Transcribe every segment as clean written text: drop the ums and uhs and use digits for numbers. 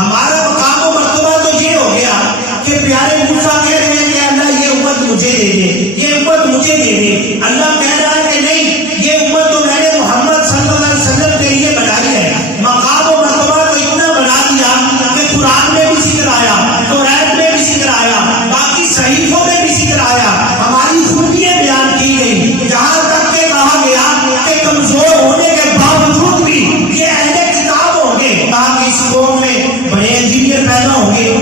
ہمارا مقام و مرتبہ تو یہ ہو گیا کہ پیارے موسیٰ کہہ رہے ہیں کہ اللہ یہ امت مجھے دے دے، یہ امت مجھے دے دے۔ اللہ کہہ رہا ہے کہ نہیں، یہ امت تو میں نے محمد صلی اللہ علیہ وسلم کے لیے بنائی ہے۔ مقام و مرتبہ کو اتنا بنا دیا کہ قرآن میں بھی ذکر آیا، تورات میں بھی ذکر آیا، باقی صحیفوں میں بھی ذکر آیا، ہماری خوبیاں بیان کی گئی، جہاں تک کہ کہا گیا کہ کمزور ہونے کے باوجود بھی یہ اہل کتاب ہوں گے۔ کہا کہ اس قوم میں بڑے انجینئر پیدا ہوں گے،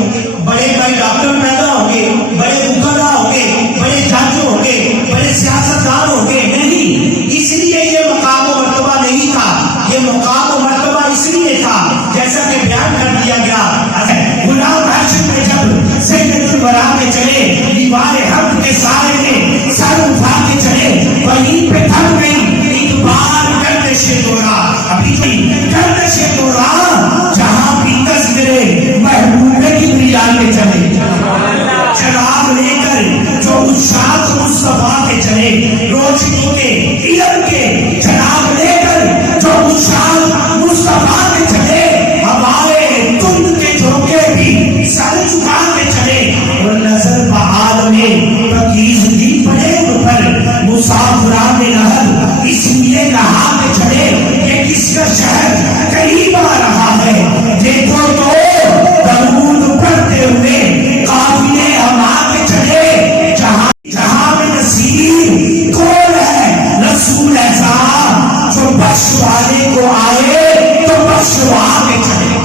بڑے بڑے ڈاکٹر پیدا ہوں گے، بڑے وکلا ہوں گے، بڑے جج ہوں گے، بڑے سیاستدان ہوں گے۔ نہیں، اس لیے یہ مقام و مرتبہ نہیں تھا، یہ مقام و مرتبہ اس لیے تھا جیسا کہ بیان کر دیا گیا، غلام ہاشم میں جب سید الورا میں چلے، دیوار حق کے سارے میں سر اٹھا کے چلے، وہیں پہ تھک گئی ایک بار گردش دورا، ابھی گردش دورا جہاں بھی کس گرے محبوب کبریا کے چلے، چراغ لے کر جو اشاعت مصطفیٰ کے چلے، روشنی کے علم کے چراغ لے کر جو اشاعت مصطفیٰ کے چلے، ہمارے تند کے جھونکے بھی سر جھکا کے چلے، اور نظر بہار میں پکیزگی پڑے پر مسافران نہر اس لیے نہا کے چلے کہ کس کا شہر قریب آ رہا ہے۔ دیکھو تو درود پڑھتے ہوئے قافلے ہم آ کے چلے، جہاں میں نصیر کون ہے رسول ایسا جو بخشوانے کو آئے تو بخشوا کے چلے،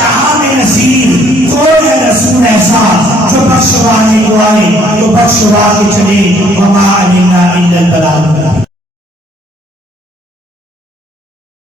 جہاں میں نصیر کون ہے رسول ایسا جو بخشوانے کو آئے تو بخشوا کے چلے۔ وما علینا